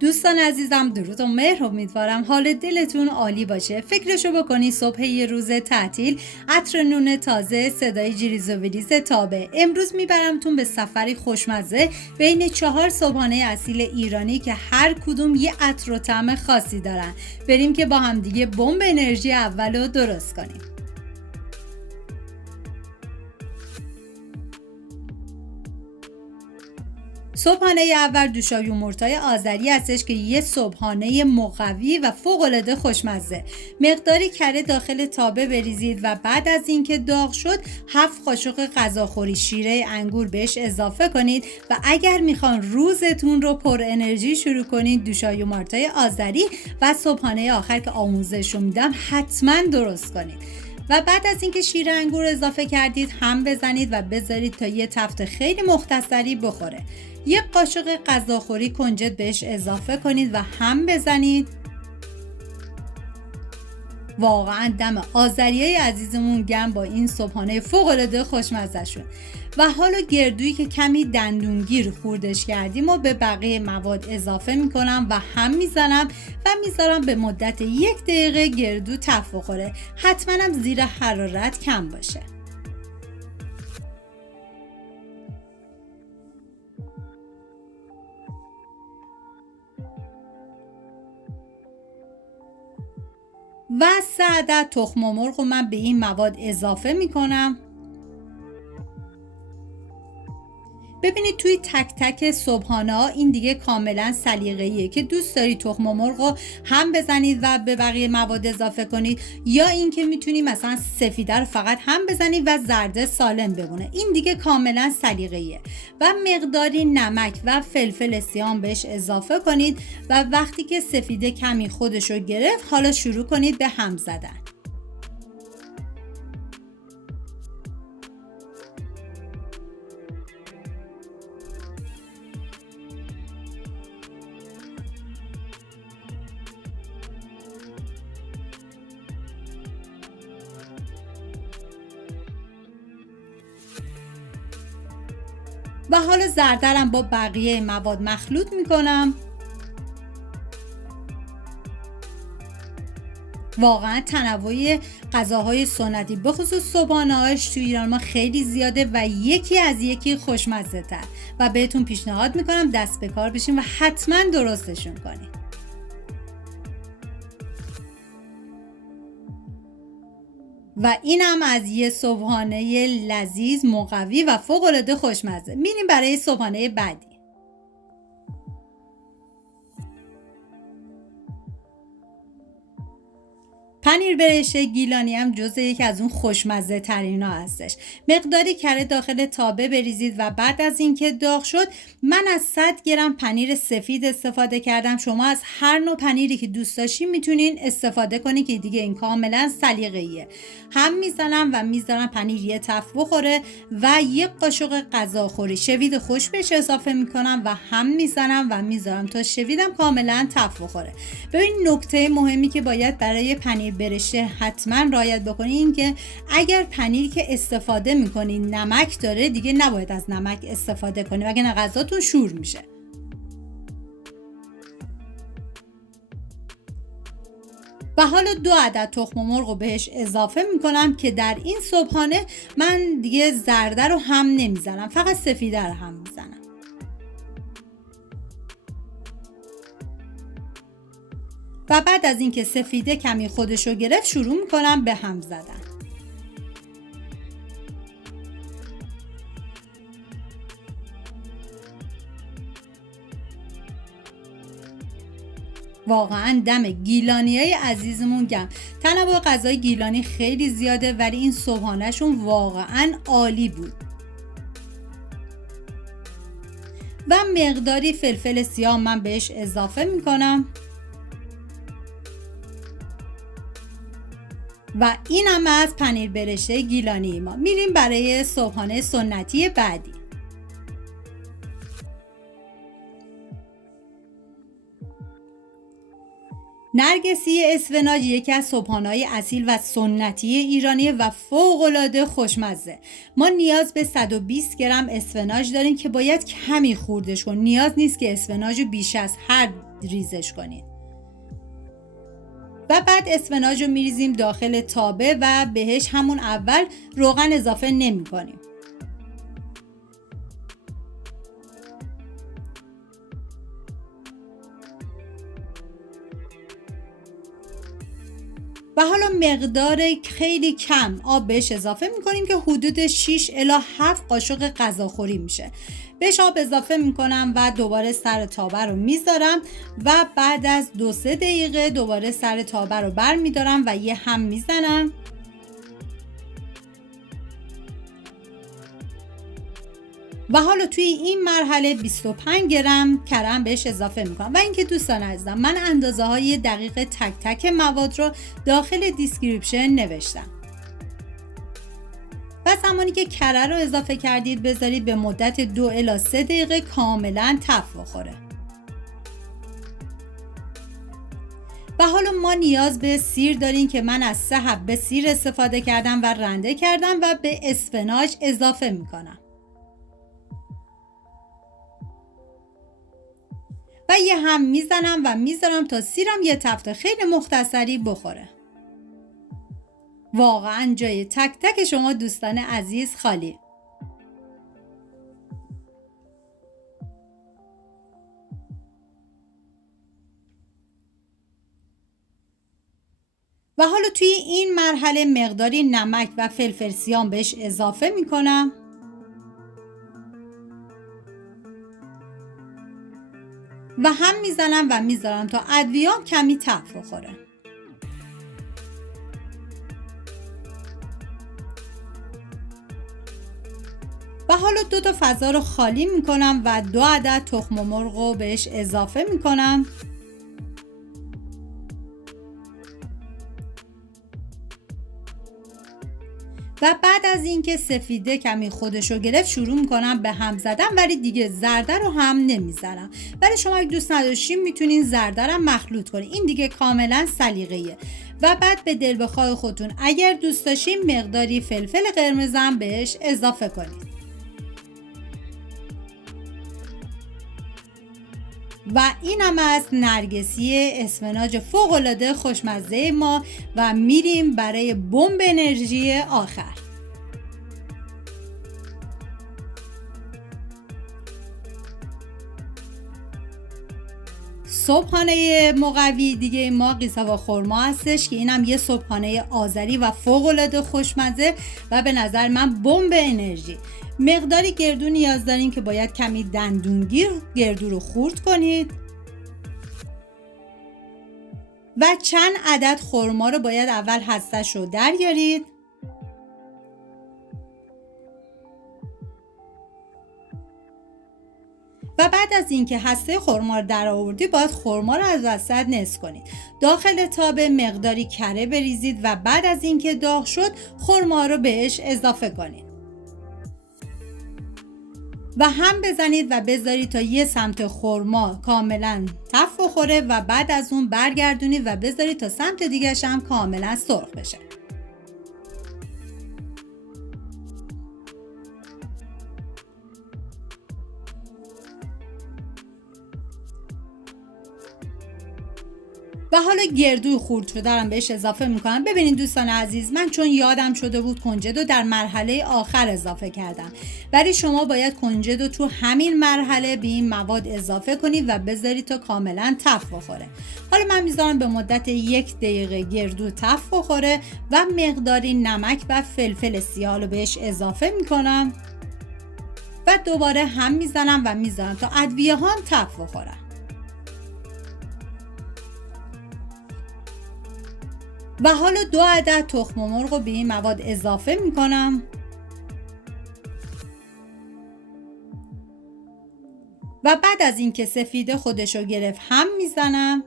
دوستان عزیزم، درود و مهر. امیدوارم حال دلتون عالی باشه. فکرشو بکنی صبح یه روز تعطیل، عطر نون تازه، صدای جریز و وریز تابه. امروز میبرمتون به سفری خوشمزه بین 4 صبحانه اصیل ایرانی که هر کدوم یه عطر و طعم خاصی دارن. بریم که با هم دیگه بمب انرژی اولو درست کنیم. صبحانه اول دوشایومرتای آذری هستش که یه صبحانه مقوی و فوق‌العاده خوشمزه. مقداری کره داخل تابه بریزید و بعد از اینکه داغ شد 7 قاشق غذاخوری شیره انگور بهش اضافه کنید و اگر میخوان روزتون رو پر انرژی شروع کنید، دوشایومرتای آذری و صبحانه آخر که آموزش رو میدم حتما درست کنید. و بعد از اینکه شیر انگور اضافه کردید هم بزنید و بذارید تا یه تفت خیلی مختصری بخوره. یک قاشق غذاخوری کنجد بهش اضافه کنید و هم بزنید. واقعا دم آذریای عزیزمون گرم با این صبحانه فوق‌العاده خوشمزه شون. و حالا گردویی که کمی دندونگیر خوردش کردیم و به بقیه مواد اضافه میکنم و هم میزنم و میذارم به مدت 1 دقیقه گردو تف بخوره. حتما هم زیر حرارت کم باشه. و 3 عدد تخم مرغ رو من به این مواد اضافه میکنم. ببینید توی تک تک صبحانه ها این دیگه کاملا سلیقه‌ایه که دوست دارید تخم مرغ رو هم بزنید و به بقیه مواد اضافه کنید، یا اینکه میتونید مثلا سفیده رو فقط هم بزنید و زرده سالم بمونه. این دیگه کاملا سلیقه‌ایه. و مقداری نمک و فلفل سیاه بهش اضافه کنید و وقتی که سفیده کمی خودش رو گرفت حالا شروع کنید به هم زدن. و حالا زردرم با بقیه مواد مخلوط میکنم. واقعا تنوع غذاهای سنتی به خصوص صبحانه‌هاش تو ایران ما خیلی زیاده و یکی از یکی خوشمزه تر و بهتون پیشنهاد میکنم دست به کار بشین و حتما درستشون کنین. و اینم از یه صبحانه لذیذ مقوی و فوق‌العاده خوشمزه. میریم برای صبحانه بعدی. پنیر برشته گیلانی هم جزء یکی از اون خوشمزه ترینا هستش. مقداری کره داخل تابه بریزید و بعد از اینکه داغ شد من از 100 گرم پنیر سفید استفاده کردم. شما از هر نوع پنیری که دوست داشتین میتونین استفاده کنین که دیگه این کاملا سلیقه‌ایه. هم میزنم و میذارم پنیر یه تف بخوره و 1 قاشق غذاخوری شوید خوش بهش اضافه میکنم و هم میزنم و میذارم تا شویدم کاملا تف بخوره. ببین نکته مهمی که باید برای پنیر برشته حتما رعایت بکنین که اگر پنیر که استفاده میکنین نمک داره دیگه نباید از نمک استفاده کنین وگرنه غذاتون شور میشه. و حالا 2 عدد تخم مرغ رو بهش اضافه میکنم که در این صبحانه من دیگه زرده رو هم نمیزنم، فقط سفیده رو هم میزنم. و بعد از اینکه سفیده کمی خودشو گرفت شروع میکنم به هم زدن. واقعا دم گیلانیای عزیزمون گرم. تنوع غذای گیلانی خیلی زیاده ولی این صبحانهشون واقعا عالی بود. و مقداری فلفل سیاه من بهش اضافه میکنم. و اینم از پنیر برشته گیلانی ما. میریم برای صبحانه سنتی بعدی. نرگسی اسفناج یکی از صبحانه‌های اصیل و سنتی ایرانی و فوق‌العاده خوشمزه. ما نیاز به 120 گرم اسفناج داریم که باید کمی خوردش کنید. نیاز نیست که اسفناج رو بیش از حد ریزش کنید. و بعد اسفناج رو میریزیم داخل تابه و بهش همون اول روغن اضافه نمی کنیم. و حالا مقدار خیلی کم آب بهش اضافه میکنیم که حدود 6 الی 7 قاشق غذاخوری میشه. بهش آب اضافه میکنم و دوباره سر تابه رو میذارم و بعد از 2-3 دقیقه دوباره سر تابه رو بر میدارم و یه هم میزنم. و حالا توی این مرحله 25 گرم کرم بهش اضافه میکنم. و اینکه دوستان عزیزم، من اندازه های دقیق تک تک مواد رو داخل دیسکریپشن نوشتم. و زمانی که کره رو اضافه کردید بذارید به مدت 2 الی 3 دقیقه کاملا تف بخوره. و حالا ما نیاز به سیر داریم که من از 3 حبه سیر استفاده کردم و رنده کردم و به اسفناج اضافه میکنم. و یه هم میزنم و میذارم تا سیرم یه تفت خیلی مختصری بخوره. واقعا جای تک تک شما دوستان عزیز خالی. و حالا توی این مرحله مقداری نمک و فلفل سیاه بهش اضافه میکنم. و هم میزنم و میذارم تا ادویه‌ام کمی تف بخوره. و حالا 2 تا فضا رو خالی میکنم و 2 عدد تخم مرغ رو بهش اضافه میکنم. و بعد از اینکه سفیده کمی خودشو گرفت شروع میکنم به هم زدن، ولی دیگه زرده رو هم نمیزنم. ولی شما اگه دوست نداشتین میتونین زرده رو مخلوط کنین. این دیگه کاملا سلیقه‌ایه. و بعد به دل بخواه خودتون اگر دوست داشتین مقداری فلفل قرمز هم بهش اضافه کنید. و اینم از نرگسی اسفناج فوق‌العاده خوشمزه ما و میریم برای بمب انرژی آخر. صبحانه مقوی دیگه ما قیصا و خرما هستش که اینم یه صبحانه آذری و فوق‌العاده خوشمزه و به نظر من بمب انرژی. مقداری گردو نیاز دارین که باید کمی دندونگیر گردو رو خورد کنید. و چند عدد خرما رو باید اول هستش رو دریارید. و بعد از اینکه هسته خرما رو در آوردید باید خرما رو از وسط نصف کنید. داخل تابه مقداری کره بریزید و بعد از اینکه داغ شد خرما رو بهش اضافه کنید. و هم بزنید و بذارید تا یه سمت خرما کاملا تف بخوره و بعد از اون برگردونید و بذارید تا سمت دیگه‌ش هم کاملا سرخ بشه. و حالا گردو خورد شده رو بهش اضافه میکنم. ببینید دوستان عزیز، من چون یادم شده بود کنجدو در مرحله آخر اضافه کردم، ولی شما باید کنجدو تو همین مرحله به این مواد اضافه کنید و بذارید تا کاملا تف بخوره. حالا من میذارم به مدت 1 دقیقه گردو تف بخوره و مقداری نمک و فلفل سیاه رو بهش اضافه میکنم و دوباره هم میزنم و میذارم تا ادویه ها هم تف بخورن. و حالا 2 عدد تخم مرغ رو به این مواد اضافه میکنم و بعد از اینکه سفیده خودش رو گرفت هم میزنم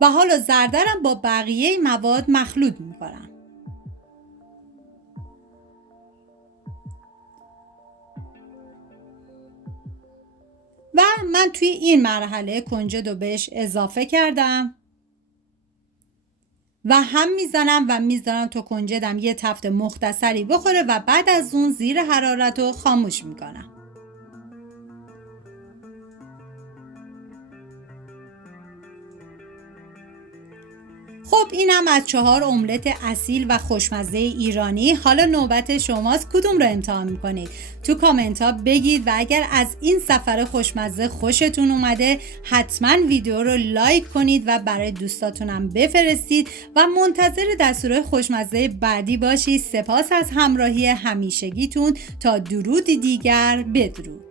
و حالا زردرم با بقیه مواد مخلوط میکنم. و من توی این مرحله کنجد رو بهش اضافه کردم و هم میزنم و میذارم تا کنجدم یه تفت مختصری بخوره و بعد از اون زیر حرارت رو خاموش میکنم. خب اینم از 4 املت اصیل و خوشمزه ایرانی. حالا نوبت شماست، کدوم رو امتحان میکنید؟ تو کامنت ها بگید و اگر از این سفر خوشمزه خوشتون اومده حتما ویدیو رو لایک کنید و برای دوستاتونم بفرستید و منتظر دستور خوشمزه بعدی باشید. سپاس از همراهی همیشگیتون. تا درودی دیگر، بدرود.